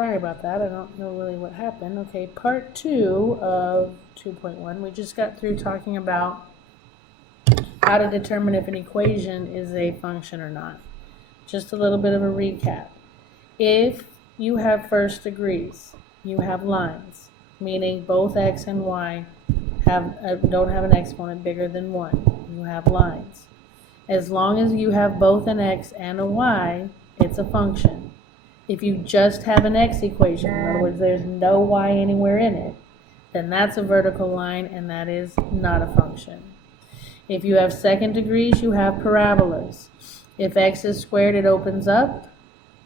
Sorry about that. I don't know really what happened. Okay, part 2 of 2.1. We just got through talking about how to determine if an equation is a function or not. Just a little bit of a recap. If you have first degrees, you have lines, meaning both x and y don't have an exponent bigger than 1. You have lines. As long as you have both an x and a y, it's a function. If you just have an x equation, in other words, there's no y anywhere in it, then that's a vertical line and that is not a function. If you have second degrees, you have parabolas. If x is squared, it opens up.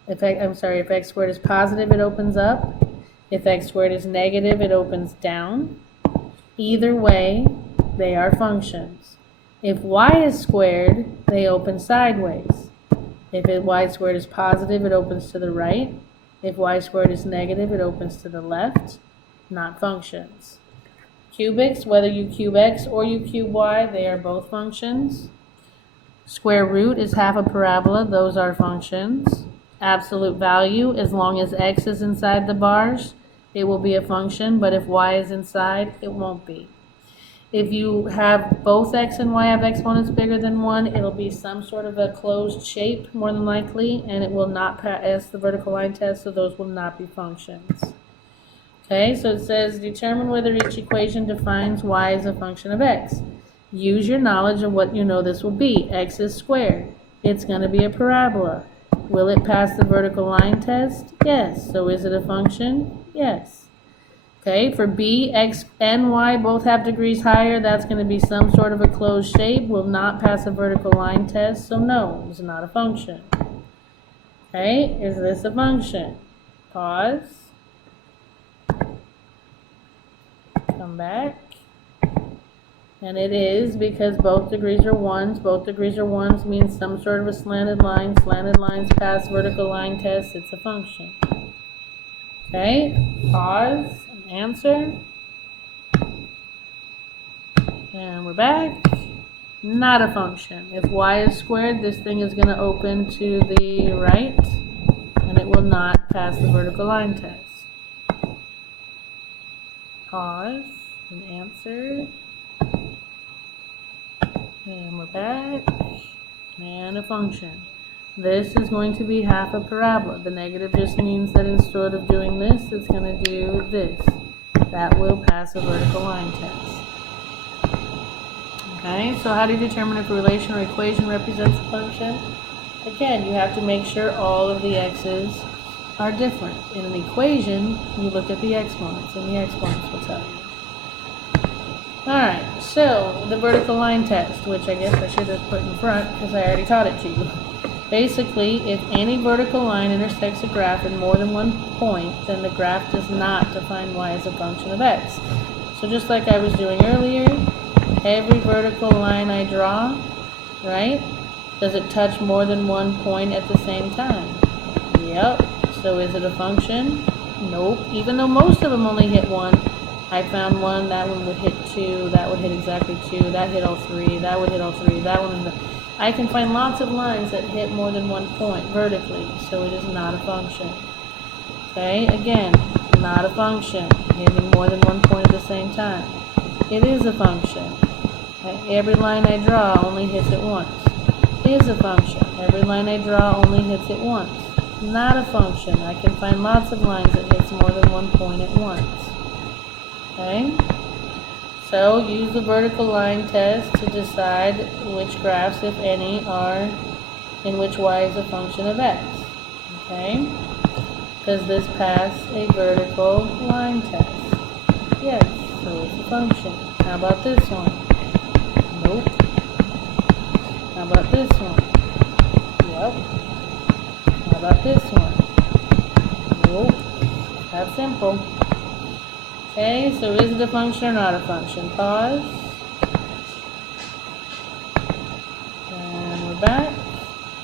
If x squared is positive, it opens up. If x squared is negative, it opens down. Either way, they are functions. If y is squared, they open sideways. If y squared is positive, it opens to the right. If y squared is negative, it opens to the left. Not functions. Cubics, whether you cube x or you cube y, they are both functions. Square root is half a parabola. Those are functions. Absolute value, as long as x is inside the bars, it will be a function, but if y is inside, it won't be. If you have both x and y have exponents bigger than 1, it'll be some sort of a closed shape, more than likely, and it will not pass the vertical line test, so those will not be functions. Okay, so it says, determine whether each equation defines y as a function of x. Use your knowledge of what you know this will be. X is squared. It's going to be a parabola. Will it pass the vertical line test? Yes. So is it a function? Yes. Okay, for b, x and y both have degrees higher. That's going to be some sort of a closed shape. Will not pass a vertical line test. So no, it's not a function. Okay, is this a function? Pause. Come back. And it is, because both degrees are 1s. Both degrees are 1s means some sort of a slanted line. Slanted lines pass vertical line test. It's a function. Okay, pause and answer. And we're back. Not a function. If y is squared, this thing is going to open to the right, and it will not pass the vertical line test. Pause and answer. And we're back, and a function. This is going to be half a parabola. The negative just means that instead of doing this, it's going to do this. That will pass a vertical line test. Okay, so how do you determine if a relation or equation represents a function? Again, you have to make sure all of the x's are different. In an equation, you look at the exponents, and the exponents will tell you. Alright, so the vertical line test, which I guess I should have put in front because I already taught it to you. Basically, if any vertical line intersects a graph in more than one point, then the graph does not define y as a function of x. So just like I was doing earlier, every vertical line I draw, right, does it touch more than one point at the same time? Yep. So is it a function? Nope. Even though most of them only hit 1, I found one, that one would hit 2, that would hit exactly 2, that hit all 3, that would hit all 3, that one. I can find lots of lines that hit more than one point vertically, so it is not a function. Okay, again, not a function, hitting more than one point at the same time. It is a function. Okay, every line I draw only hits it once. Is a function. Every line I draw only hits it once. Not a function. I can find lots of lines that hits more than one point at once. Okay, so use the vertical line test to decide which graphs, if any, are in which y is a function of x. Okay, does this pass a vertical line test? Yes, so it's a function. How about this one? Nope. How about this one? Yep. How about this one? Nope. That's simple. Okay, so is it a function or not a function? Pause. And we're back.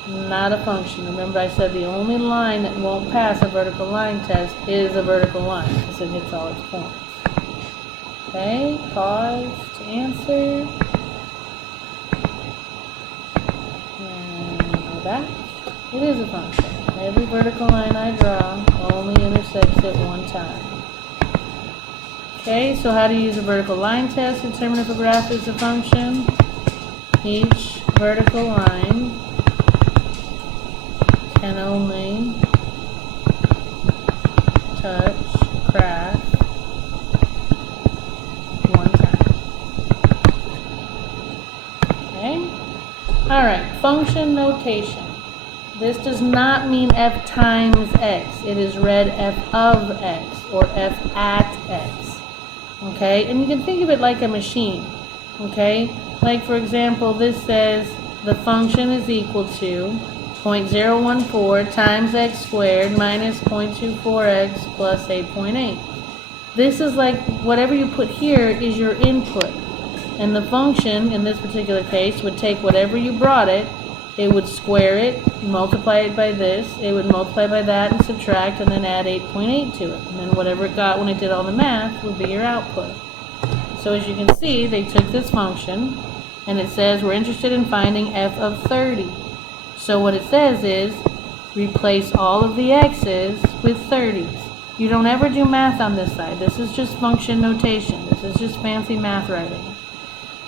Not a function. Remember I said the only line that won't pass a vertical line test is a vertical line because it hits all its points. Okay, pause to answer. And we're back. It is a function. Every vertical line I draw only intersects it one time. Okay, so how to use a vertical line test to determine if a graph is a function? Each vertical line can only touch graph one time. Okay? Alright, function notation. This does not mean f times x. It is read f of x or f at x. Okay? And you can think of it like a machine. Okay? Like for example, this says the function is equal to 0.014 times x squared minus 0.24x plus 8.8. This is like whatever you put here is your input. And the function, in this particular case, would take whatever you brought it, it would square it, multiply it by this, it would multiply by that and subtract and then add 8.8 to it. And then whatever it got when it did all the math would be your output. So as you can see, they took this function and it says we're interested in finding f of 30. So what it says is replace all of the x's with 30s. You don't ever do math on this side. This is just function notation. This is just fancy math writing.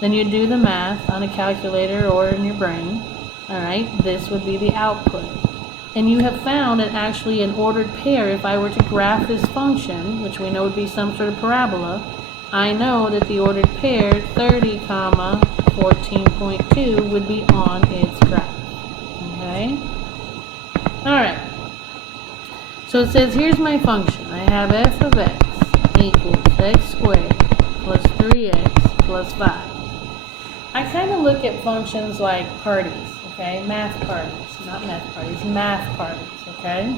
Then you do the math on a calculator or in your brain. Alright, this would be the output. And you have found actually an ordered pair. If I were to graph this function, which we know would be some sort of parabola, I know that the ordered pair 30, 14.2 would be on its graph. Okay? Alright. So it says, here's my function. I have f of x equals x squared plus 3x plus 5. I kind of look at functions like parties, okay? Math parties. Not math parties, math parties, okay?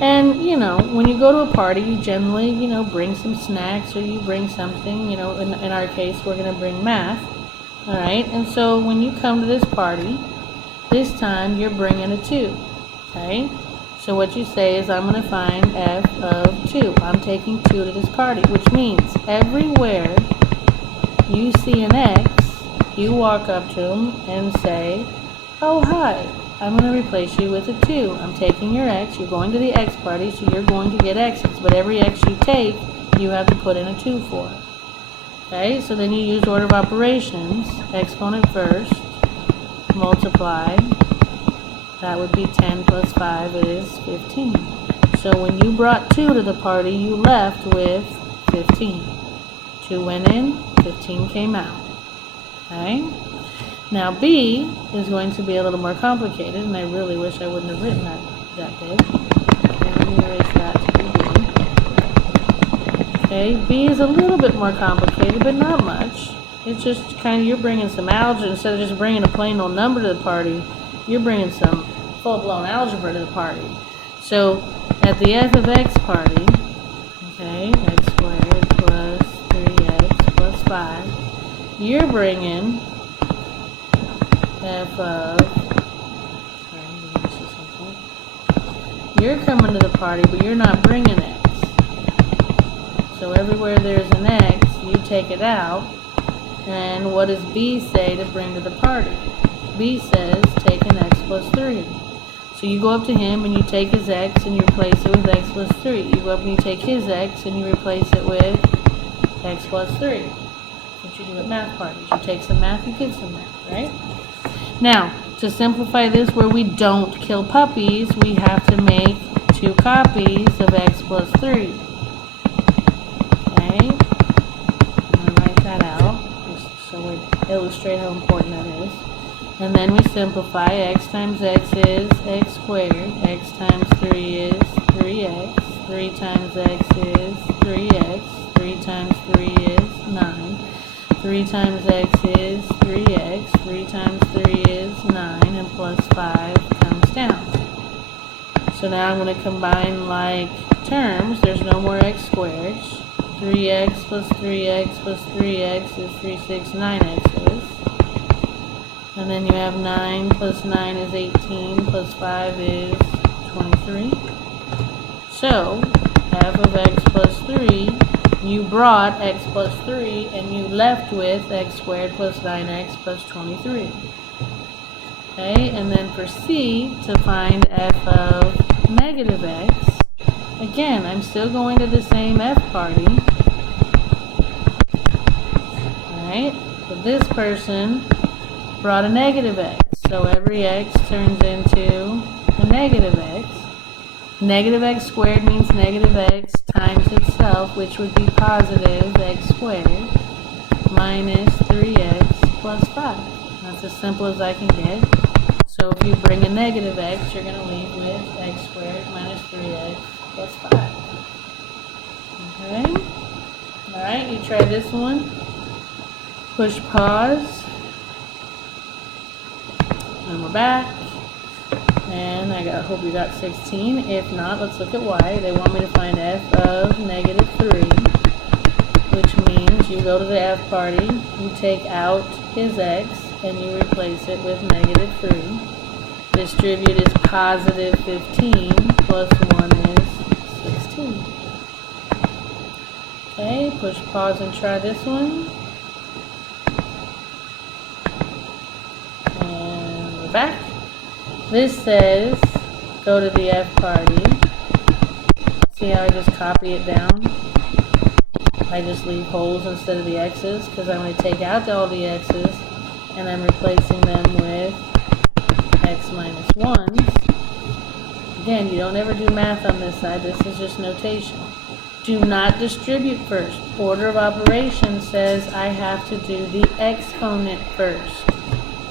And, you know, when you go to a party, you generally, you know, bring some snacks or you bring something, you know, in our case, we're going to bring math, alright? And so when you come to this party, this time you're bringing a 2, okay? So what you say is I'm going to find f of 2. I'm taking 2 to this party, which means everywhere you see an x, you walk up to them and say, oh, hi, I'm going to replace you with a 2. I'm taking your x. You're going to the x party, so you're going to get x's. But every x you take, you have to put in a 2 for. Okay, so then you use order of operations. Exponent first, multiply. That would be 10 plus 5 is 15. So when you brought 2 to the party, you left with 15. 2 went in, 15 came out. Okay? Now B is going to be a little more complicated, and I really wish I wouldn't have written that big. Okay, let me erase that to be B. Okay, B is a little bit more complicated, but not much. It's just kind of, you're bringing some algebra, instead of just bringing a plain old number to the party, you're bringing some full-blown algebra to the party. So at the f of x party, okay, x squared plus 3x plus 5, you're bringing f of, you're coming to the party, but you're not bringing x. So everywhere there's an x, you take it out. And what does B say to bring to the party? B says take an x plus 3. So you go up to him and you take his x and you replace it with x plus 3. You go up and you take his x and you replace it with x plus 3. That's what you do at math parties. You take some math, you get some math, right? Now, to simplify this, where we don't kill puppies, we have to make 2 copies of x plus 3. Okay? I'm going to write that out, just so we illustrate how important that is. And then we simplify. X times x is x squared. X times 3 is 3x. 3 times x is 3x. 3 times 3 is 9. 3 times x is 3x. 3 times 3 is 9. And plus 5 comes down. So now I'm going to combine like terms. There's no more x squareds. 3x plus 3x plus 3x is 3, 6, 9x's. And then you have 9 plus 9 is 18, plus 5 is 23. So, f of x plus 3, you brought x plus 3, and you left with x squared plus 9x plus 23. Okay, and then for C, to find f of negative x, again, I'm still going to the same f party. Alright, but this person brought a negative x. So every x turns into a negative x. Negative x squared means negative x times itself, which would be positive x squared minus 3x plus 5. That's as simple as I can get. So if you bring a negative x, you're going to leave with x squared minus 3x plus 5. Okay? Alright, you try this one. Push pause. And we're back. And I hope you got 16. If not, let's look at y. They want me to find f of negative 3, which means you go to the f party, you take out his x, and you replace it with negative 3. Distribute is positive 15, plus 1 is 16. Okay, push pause and try this one. And we're back. This says, go to the f party. See how I just copy it down? I just leave holes instead of the x's, because I'm going to take out all the x's, and I'm replacing them with x minus 1s. Again, you don't ever do math on this side. This is just notation. Do not distribute first. Order of operations says I have to do the exponent first,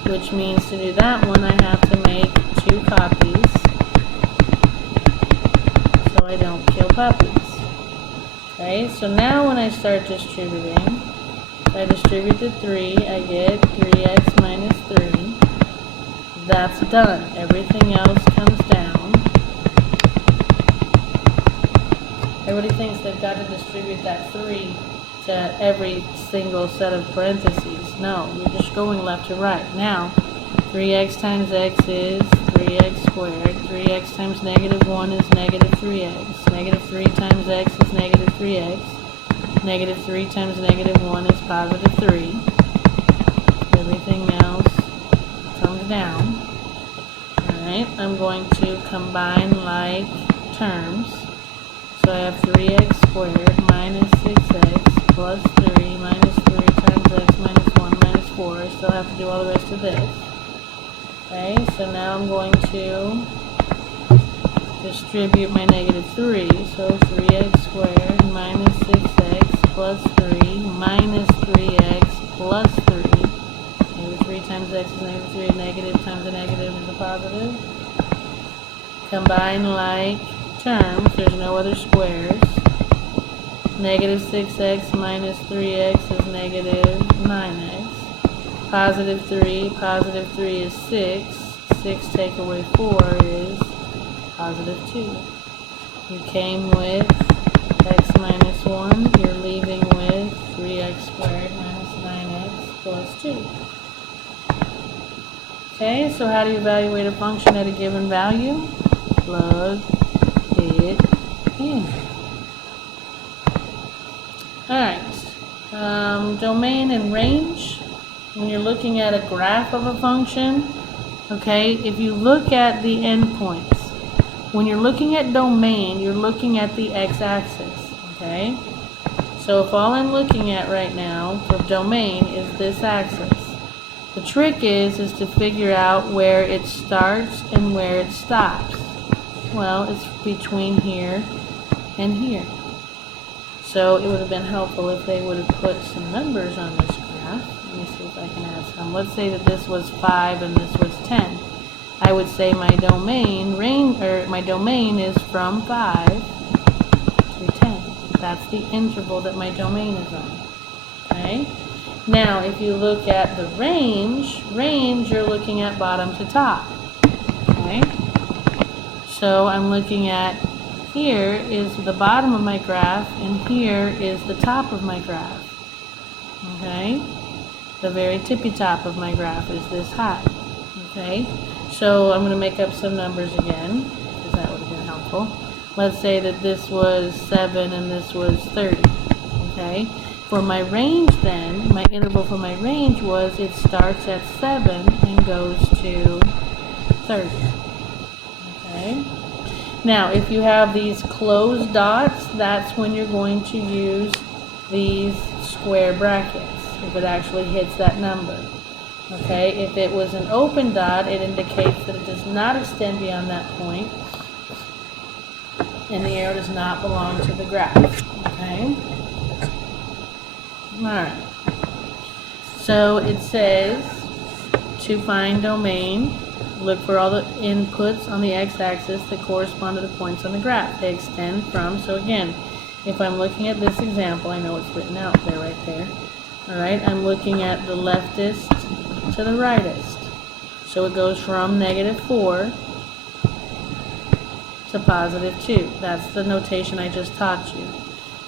which means to do that one I have to make 2 copies so I don't kill puppies. Okay, so now when I start distributing, if I distribute the 3, I get 3x minus 3. That's done. Everything else comes down. Everybody thinks they've got to distribute that 3 to every single set of parentheses. No, you're just going left to right. Now, 3x times x is 3x squared. 3x times negative 1 is negative 3x. Negative 3 times x is negative 3x. Negative 3 times negative 1 is positive 3. Everything else comes down. Alright, I'm going to combine like terms. So I have 3x squared minus 6x plus 3 minus 3 times x minus 1 minus 4. I still have to do all the rest of this. Okay, so now I'm going to distribute my negative 3. So 3x squared minus 6x plus 3 minus 3x plus 3. Negative 3 times x is negative 3. A negative times a negative is a positive. Combine like terms. There's no other squares. Negative 6x minus 3x is negative 9x. Positive 3 is 6. 6 take away 4 is positive 2. You came with x minus 1. You're leaving with 3x squared minus 9x plus 2. Okay, so how do you evaluate a function at a given value? Plug it in. Alright, domain and range. When you're looking at a graph of a function, okay, if you look at the endpoints, when you're looking at domain, you're looking at the x-axis, okay? So if all I'm looking at right now for domain is this axis, the trick is to figure out where it starts and where it stops. Well, it's between here and here. So it would have been helpful if they would have put some numbers on this graph. Let me see if I can add some. Let's say that this was 5 and this was 10. I would say my domain is from 5 to 10. That's the interval that my domain is on. Okay? Now, if you look at the range, you're looking at bottom to top. Okay? So I'm looking at, here is the bottom of my graph, and here is the top of my graph. Okay? The very tippy top of my graph is this high. Okay? So I'm going to make up some numbers again, because that would have been helpful. Let's say that this was 7 and this was 30. Okay? For my range then, my interval for my range was it starts at 7 and goes to 30. Okay? Now, if you have these closed dots, that's when you're going to use these square brackets, if it actually hits that number. Okay, if it was an open dot, it indicates that it does not extend beyond that point, and the arrow does not belong to the graph. Okay? Alright. So it says, to find domain, look for all the inputs on the x-axis that correspond to the points on the graph. They extend from, so again, if I'm looking at this example, I know it's written out there, right there. Alright, I'm looking at the leftist to the rightist. So it goes from -4 to +2. That's the notation I just taught you.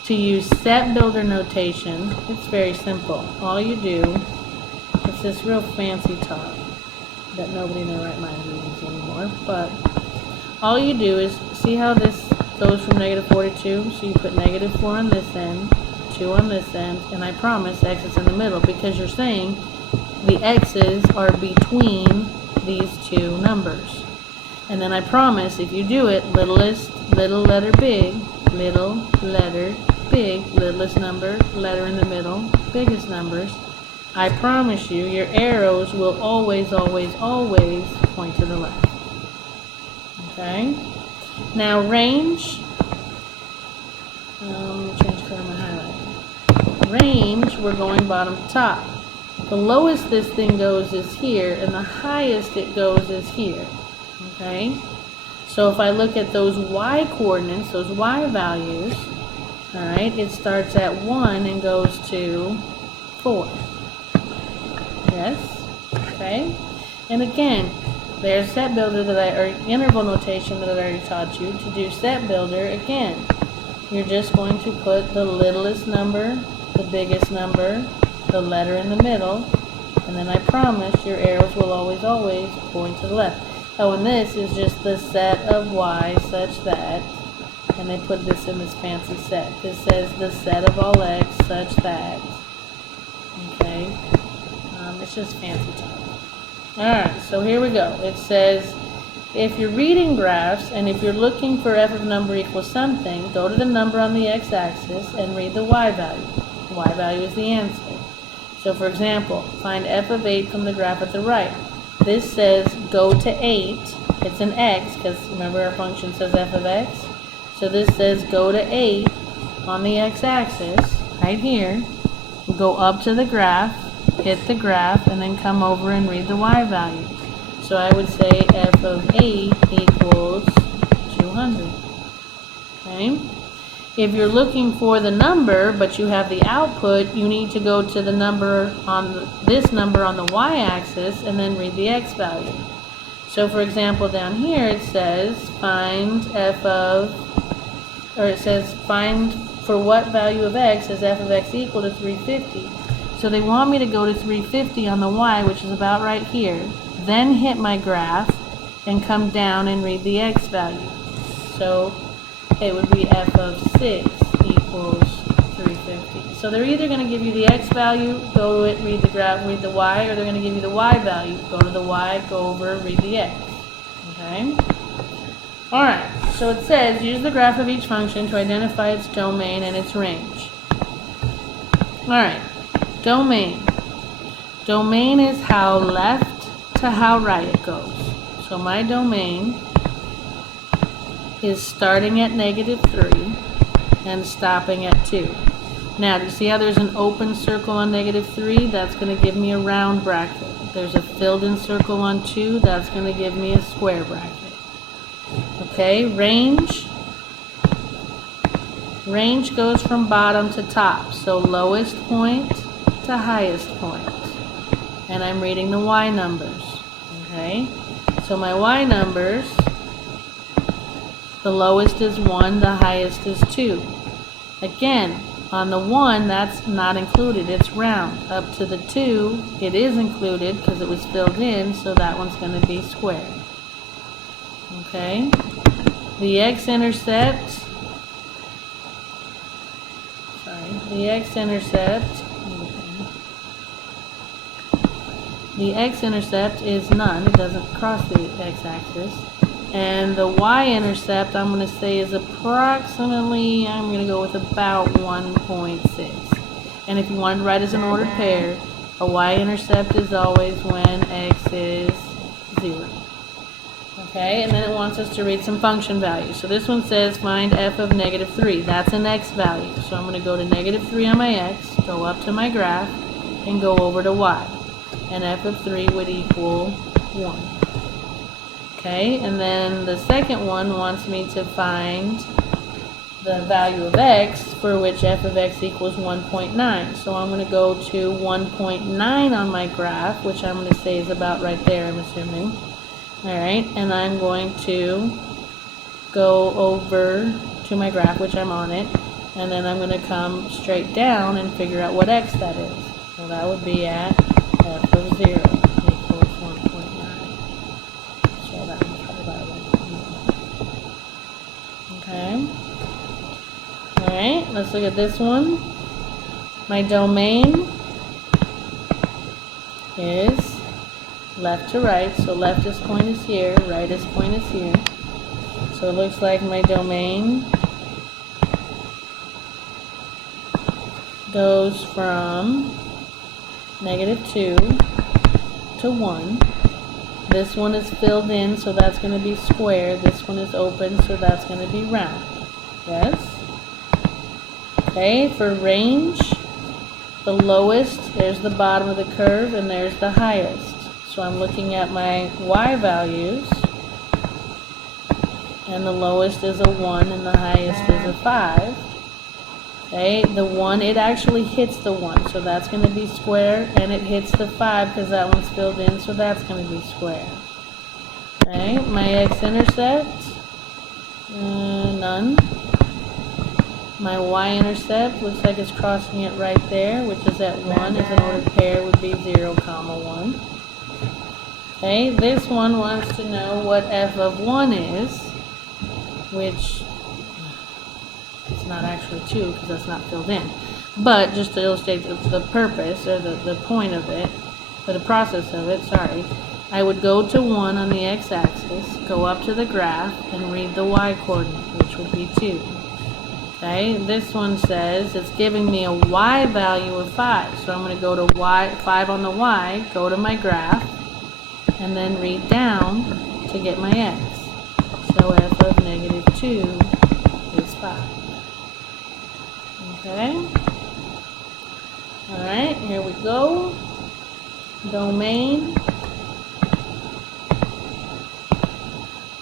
To use set builder notation, it's very simple. All you do, it's this real fancy talk that nobody in their right mind uses anymore, but all you do is, see how this goes from -4 to 2? So you put -4 on this end, 2 on this end, and I promise x is in the middle, because you're saying the x's are between these two numbers. And then I promise, if you do it, littlest, little letter big, little letter big, littlest number, letter in the middle, biggest numbers, I promise you, your arrows will always, always, always point to the left. Okay? Now range, change color of my highlighter. Range, we're going bottom to top. The lowest this thing goes is here, and the highest it goes is here. Okay? So if I look at those y coordinates, those y values, alright, it starts at 1 and goes to 4. Yes? Okay? And again, there's set builder or interval notation that I already taught you. To do set builder, again, you're just going to put the littlest number, the biggest number, the letter in the middle, and then I promise your arrows will always, always point to the left. Oh, and this is just the set of y such that, and they put this in this fancy set. This says the set of all x such that. Okay? It's just fancy talk. Alright, so here we go. It says, if you're reading graphs, and if you're looking for f of number equals something, go to the number on the x-axis and read the y value. The y value is the answer. So for example, find f of 8 from the graph at the right. This says go to 8. It's an x, because remember our function says f of x. So this says go to 8 on the x-axis, right here. We'll go up to the graph, hit the graph, and then come over and read the y value. So I would say f of 8 equals 200. Okay? If you're looking for the number, but you have the output, you need to go to the number on this number on the y-axis and then read the x value. So for example, down here it says find f of, or it says find for what value of x is f of x equal to 350. So they want me to go to 350 on the y, which is about right here, then hit my graph and come down and read the x value. So it would be f of 6 equals 350. So they're either going to give you the x value, go to it, read the graph, read the y, or they're going to give you the y value, go to the y, go over, read the x. Okay? Alright, so it says use the graph of each function to identify its domain and its range. Alright, domain. Domain is how left to how right it goes. So my domain is starting at -3 and stopping at 2. Now, do you see how there's an open circle on -3? That's going to give me a round bracket. There's a filled in circle on 2. That's going to give me a square bracket. Okay, range. Range goes from bottom to top. So lowest point to highest point. And I'm reading the y numbers. Okay, so my y numbers, the lowest is 1, the highest is 2. Again, on the 1, that's not included, it's round. Up to the 2, it is included because it was filled in, so that one's going to be square. Okay? The x-intercept, the x-intercept is none. It doesn't cross the x-axis. And the y-intercept, I'm going to say, is approximately, I'm going to go with about 1.6. And if you wanted to write as an ordered pair, a y-intercept is always when x is 0. Okay, and then it wants us to read some function values. So this one says find f of -3. That's an x value. So I'm going to go to -3 on my x, go up to my graph, and go over to y. And f of 3 would equal 1. Okay, and then the second one wants me to find the value of x, for which f of x equals 1.9. So I'm going to go to 1.9 on my graph, which I'm going to say is about right there, I'm assuming. Alright, and I'm going to go over to my graph, which I'm on it, and then I'm going to come straight down and figure out what x that is. So that would be at f of 0 equals 1.9. So that one's probably about 1.9. Okay. Alright, let's look at this one. My domain is left to right, so leftist point is here, rightist point is here. So it looks like my domain goes from -2 to 1. This one is filled in, so that's going to be square. This one is open, so that's going to be round. Yes? Okay, for range, the lowest, there's the bottom of the curve, and there's the highest. So I'm looking at my y values, and the lowest is a 1 and the highest is a 5. Okay, the 1, it actually hits the 1, so that's going to be square, and it hits the 5 because that one's filled in, so that's going to be square. Okay, my x-intercept, none. My y-intercept looks like it's crossing it right there, which is at 1, as an ordered pair would be 0, 1. Okay, this one wants to know what f of 1 is, which it's not actually 2 because that's not filled in. But just to illustrate the purpose, or the point of it, or the process of it, sorry, I would go to 1 on the x-axis, go up to the graph, and read the y-coordinate, which would be 2. Okay, this one says it's giving me a y value of 5. So I'm going to go to y, 5 on the y, go to my graph, and then read down to get my x. So f of -2 is 5. Okay. Alright, here we go. Domain.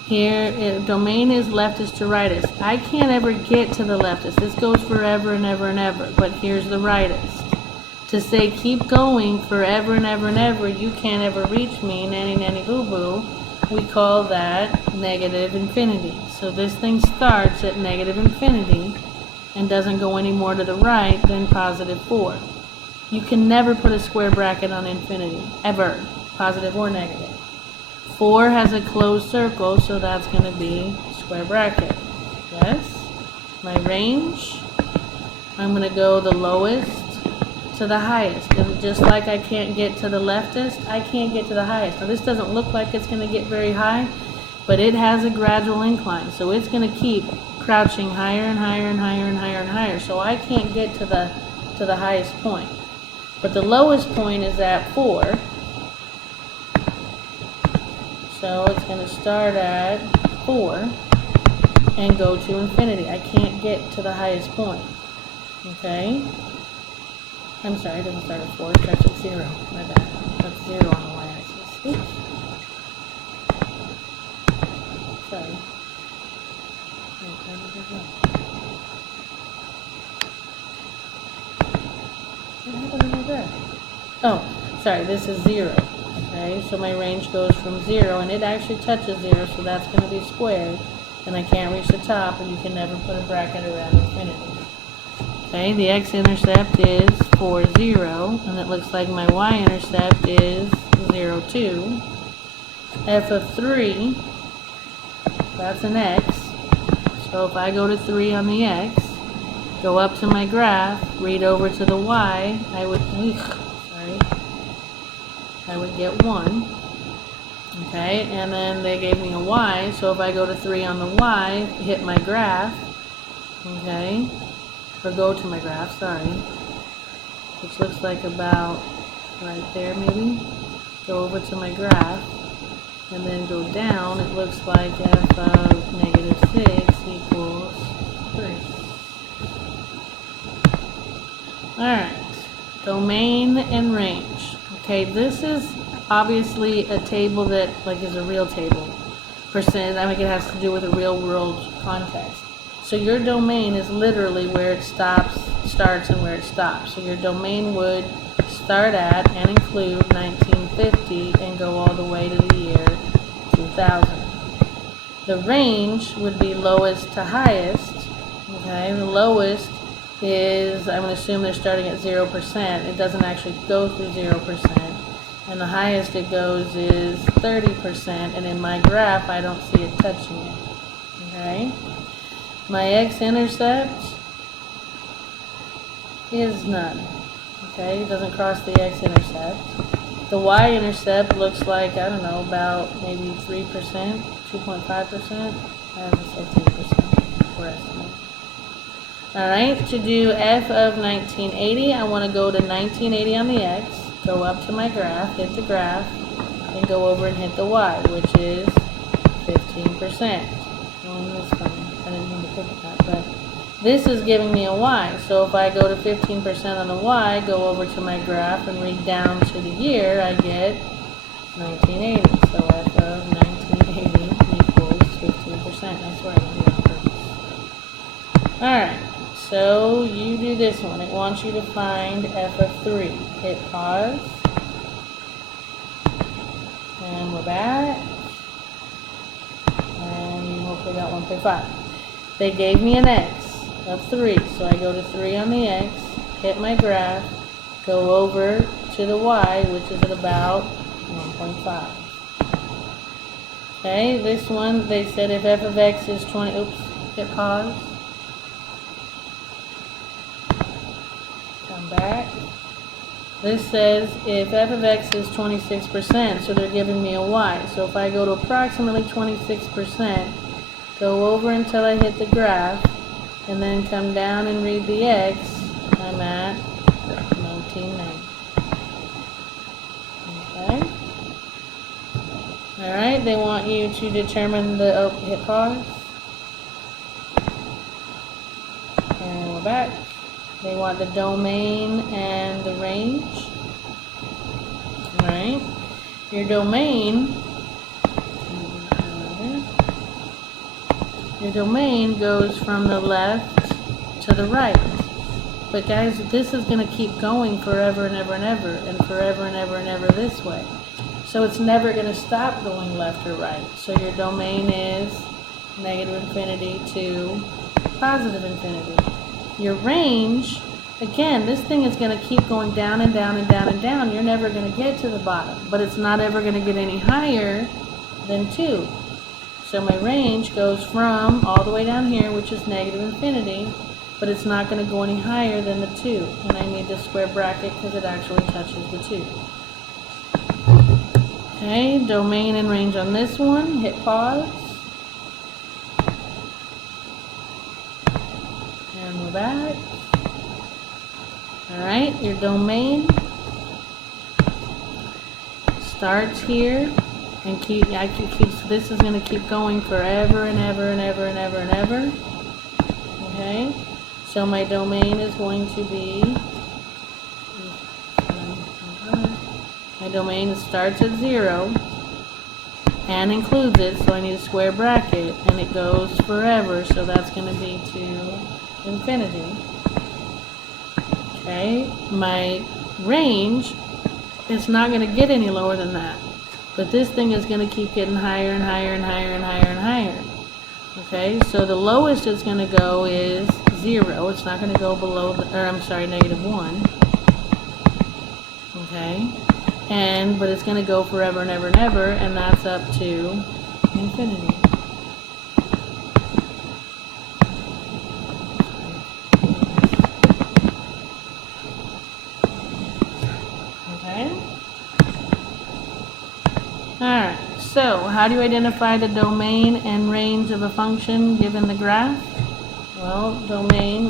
Here, domain is leftist to rightist. I can't ever get to the leftist. This goes forever and ever and ever. But here's the rightist. To say keep going forever and ever and ever, you can't ever reach me, nanny nanny boo boo, we call that negative infinity. So this thing starts at negative infinity and doesn't go any more to the right than positive 4. You can never put a square bracket on infinity, ever, positive or negative. 4 has a closed circle, so that's going to be square bracket. Yes? My range, I'm going to go the lowest to the highest. And just like I can't get to the leftist, I can't get to the highest. Now this doesn't look like it's going to get very high, but it has a gradual incline. So it's going to keep crouching higher and higher and higher and higher and higher. So I can't get to the highest point. But the lowest point is at 4. So it's going to start at 4 and go to infinity. I can't get to the highest point. Okay? I'm sorry, it doesn't start at 4, it starts at 0. My bad. That's 0 on the y-axis. Oops. Sorry. What happened over there? Oh, sorry, this is 0. Okay, so my range goes from 0, and it actually touches 0, so that's going to be squared, and I can't reach the top, and you can never put a bracket around infinity. Okay, the x-intercept is 4, 0, and it looks like my y-intercept is 0, 2. F of 3, that's an x, so if I go to 3 on the x, go up to my graph, read over to the y, I would get 1. Okay, and then they gave me a y, so if I go to 3 on the y, hit my graph, okay, or go to my graph, sorry, which looks like about right there maybe, go over to my graph, and then go down, it looks like f of negative 6 equals 3. Alright, domain and range. Okay, this is obviously a table that like is a real table. Percent, I think it has to do with a real world context. So your domain is literally where it starts and where it stops. So your domain would start at and include 1950 and go all the way to the year 2000. The range would be lowest to highest. Okay, the lowest is, I'm going to assume they're starting at 0%. It doesn't actually go through 0%. And the highest it goes is 30%. And in my graph, I don't see it touching it. Okay? My x-intercept is none. Okay? It doesn't cross the x-intercept. The y-intercept looks like, I don't know, about maybe 3%, 2.5%. I would say 3% for estimate. Alright, to do f of 1980, I want to go to 1980 on the x, go up to my graph, hit the graph, and go over and hit the y, which is 15%. Oh, that's funny. I didn't mean to put that, but this is giving me a y. So if I go to 15% on the y, go over to my graph, and read down to the year, I get 1980. So f of 1980 equals 15%. That's where I did it on purpose. Alright. So you do this one. It wants you to find f of 3. Hit pause. And we're back. And you hopefully got 1.5. They gave me an x of 3. So I go to 3 on the x, hit my graph, go over to the y, which is at about 1.5. Okay, this one, they said if f of x is 20, oops, hit pause. Back. This says if f of x is 26%, so they're giving me a y. So if I go to approximately 26%, go over until I hit the graph, and then come down and read the x, I'm at 1990. Okay? Alright, they want you to determine the, hit pause. And we're back. They want the domain and the range. Alright. Your domain goes from the left to the right. But guys, this is going to keep going forever and ever and ever, and forever and ever and ever this way. So it's never going to stop going left or right. So your domain is negative infinity to positive infinity. Your range, again, this thing is going to keep going down and down and down and down. You're never going to get to the bottom, but it's not ever going to get any higher than 2. So my range goes from all the way down here, which is negative infinity, but it's not going to go any higher than the 2. And I need the square bracket because it actually touches the 2. Okay, domain and range on this one. Hit pause. And we're back. Alright, your domain starts here and this is going to keep going forever and ever and ever and ever and ever. Okay, so my domain is going to be, my domain starts at 0 and includes it, so I need a square bracket, and it goes forever, so that's going to be to infinity. Okay, my range is not going to get any lower than that, but this thing is going to keep getting higher and higher and higher and higher and higher. Okay, so the lowest it's going to go is 0. It's not going to go below, negative 1. Okay, but it's going to go forever and ever and ever, and that's up to infinity. Okay. Alright, So, how do you identify the domain and range of a function given the graph? Well, domain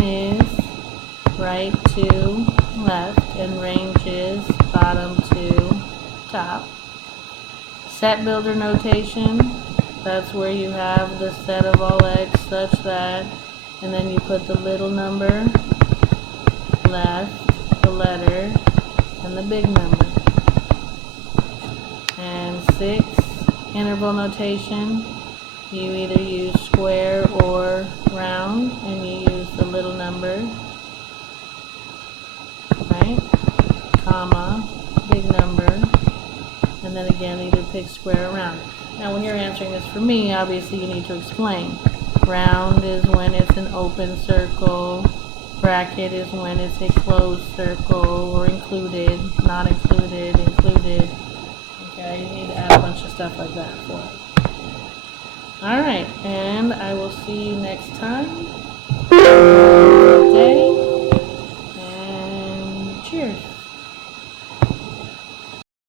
is right to left, and range is bottom to top. Set builder notation, that's where you have the set of all x such that, and then you put the little number left, the letter, and the big number. And 6, interval notation, you either use square or round, and you use the little number, right, comma, big number, and then again either pick square or round. Now when you're answering this for me, obviously you need to explain. Round is when it's an open circle, bracket is when it's a closed circle, or included, not included, included. Okay, you need to add a bunch of stuff like that for it. Alright, and I will see you next time. Have a good day, and cheers.